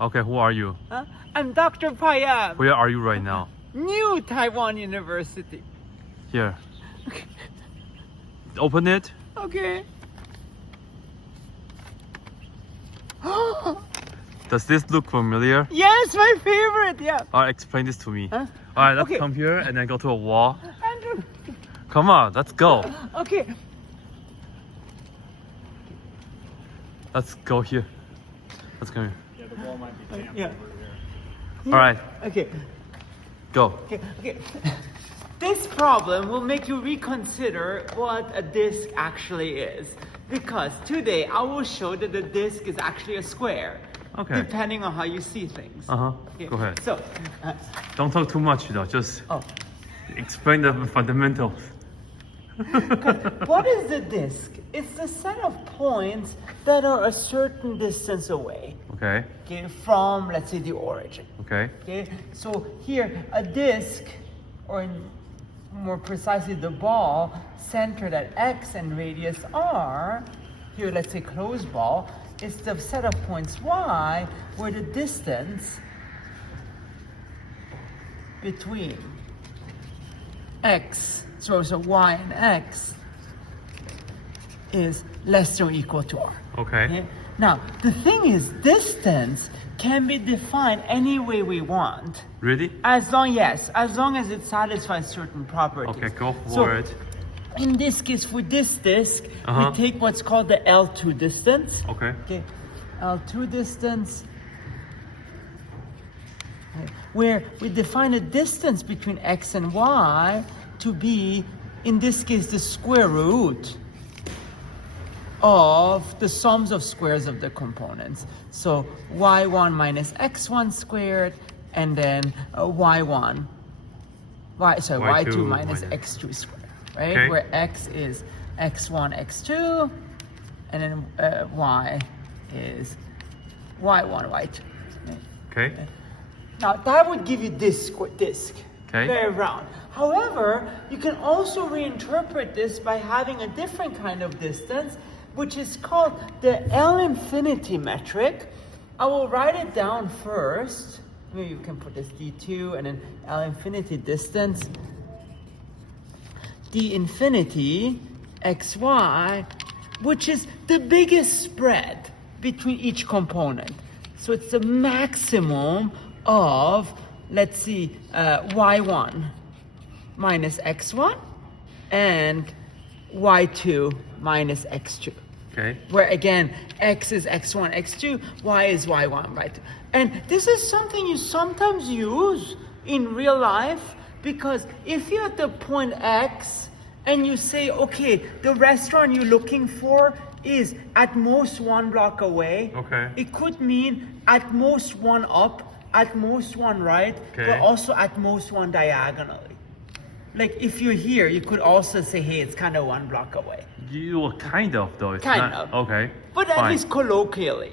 Okay, who are you? I'm Dr. Peyam. Where are you right now? New Taiwan University. Here. Open it. Okay. Does this look familiar? Yes, my favorite. Yeah. Alright, explain this to me. Huh? Alright, let's Okay. come here and then go to a wall. Andrew. Come on, let's go. Okay. Let's go here. Let's go here. Yeah, the wall might be jammed Yeah. over here. Alright, Okay. go. Okay. This problem will make you reconsider what a disk actually is. Because today I will show that the disk is actually a square. Okay. Depending on how you see things. Okay. Go ahead. So, Don't talk too much though, just oh. explain the fundamentals. What is the disk? It's the set of points that are a certain distance away, Okay, from, let's say, the origin. okay. So here, a disk, or more precisely the ball, centered at x and radius r, here let's say closed ball, is the set of points y where the distance between x, so y and x, is less than or equal to r. Okay. Now, the thing is, distance can be defined any way we want. Really? As long as it satisfies certain properties. Okay, go for it. In this case, for this disk, Uh-huh. we take what's called the L2 distance. Okay. L2 distance, where we define a distance between x and y to be, in this case, the square root of the sums of squares of the components. So y1 minus x1 squared, and then y2 minus x2 squared, right? Okay. Where x is x1, x2, and then y is y1, y2. Okay. Now that would give you this disk, Okay. very round. However, you can also reinterpret this by having a different kind of distance, which is called the L infinity metric. I will write it down first. Maybe you can put this d2 and then L infinity distance. D infinity xy, which is the biggest spread between each component. So it's the maximum of, let's see, y1 minus x1 and y2 minus x2. Okay. Where again, x is x1, x2, y is y1, y2. And this is something you sometimes use in real life, because if you're at the point x and you say, okay, the restaurant you're looking for is at most 1 block away. Okay. It could mean at most 1 up, at most 1 right, but also at most 1 diagonally. Like if you're here, you could also say, hey, it's kind of 1 block away. You kind of though. It's Kind not, of. Okay. But at fine. least colloquially,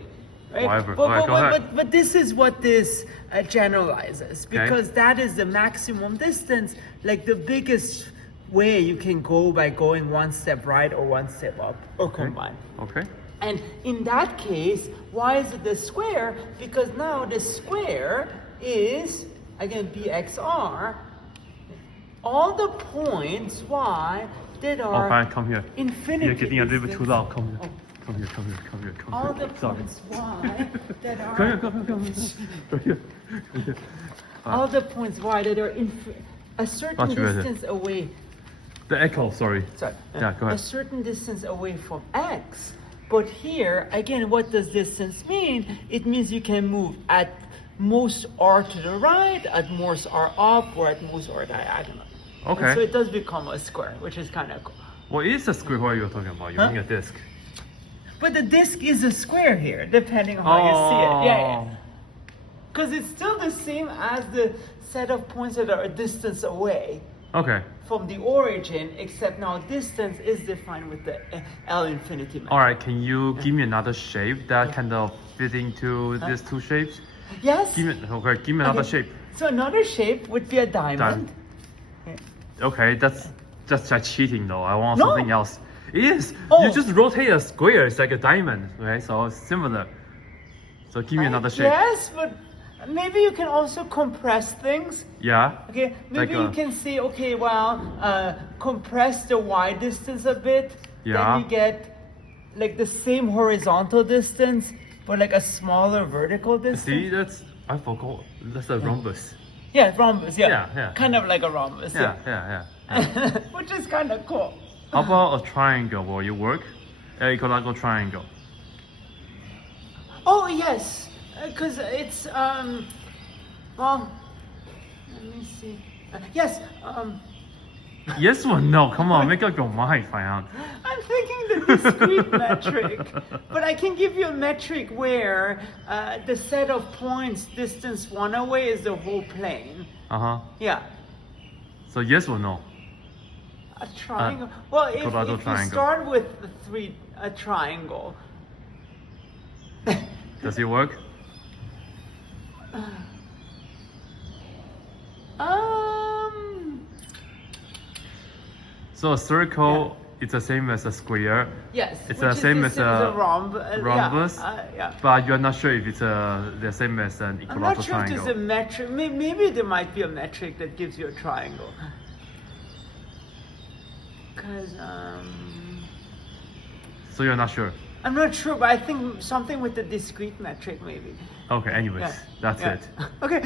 right? Whatever. But, Alright, go ahead. but this is what this generalizes, because that is the maximum distance, like the biggest way you can go by going 1 step right or 1 step up or combine. Okay. And in that case, why is it the square? Because now the square is, again, bxr, all the points y that are fine, come here. infinity. You're getting a little bit too distance. loud. Come here. Oh. Come here, come here, come here, come All here. the Sorry. points y that are Come here, come here, come here. Come here. Come here. all the points y that are a certain Much better. distance away. The echo, sorry. Sorry. Yeah, go A ahead. certain distance away from x. But here, again, what does distance mean? It means you can move at most r to the right, at most r up, or at most r diagonal. Okay. And so it does become a square, which is kind of cool. What is the square what you're talking about? You're meaning a disc. But the disk is a square here, depending on how you see it. Yeah. Because it's still the same as the set of points that are a distance away Okay. from the origin, except now distance is defined with the L infinity method. Alright, can you give me another shape that kind of fit into these two shapes? Yes? Give me another Okay. shape. So another shape would be a diamond. Okay, that's just cheating though. I want No. something else. It is. Oh. You just rotate a square. It's like a diamond, right? So it's similar. So give me another shape. Yes, but maybe you can also compress things. Yeah. Okay, maybe Like you can say, okay, well, compress the y distance a bit. Yeah. Then you get like the same horizontal distance, but like a smaller vertical distance. See, I forgot. That's a rhombus. Yeah, rhombus. Yeah. Yeah. Kind of like a rhombus. Yeah. Which is kind of cool. How about a triangle? Will you work? Equilateral triangle. Oh yes, because it's well, let me see. Yes, Yes or no? Come on, make up your mind, Peyam. I'm thinking the discrete metric, but I can give you a metric where the set of points distance one away is the whole plane. Yeah, So yes or no? a triangle. Well, if equilateral you triangle. start with a triangle. Does it work? So a circle, it's the same as a square. Yes, It's which the is same as a rhombus. Yeah. But you're not sure if it's the same as an I'm equilateral not sure if triangle. there's a metric. Maybe there might be a metric that gives you a triangle. Because So you're not sure? I'm not sure, but I think something with the discrete metric maybe. Okay, anyways, Yeah. that's Yeah. it. Okay.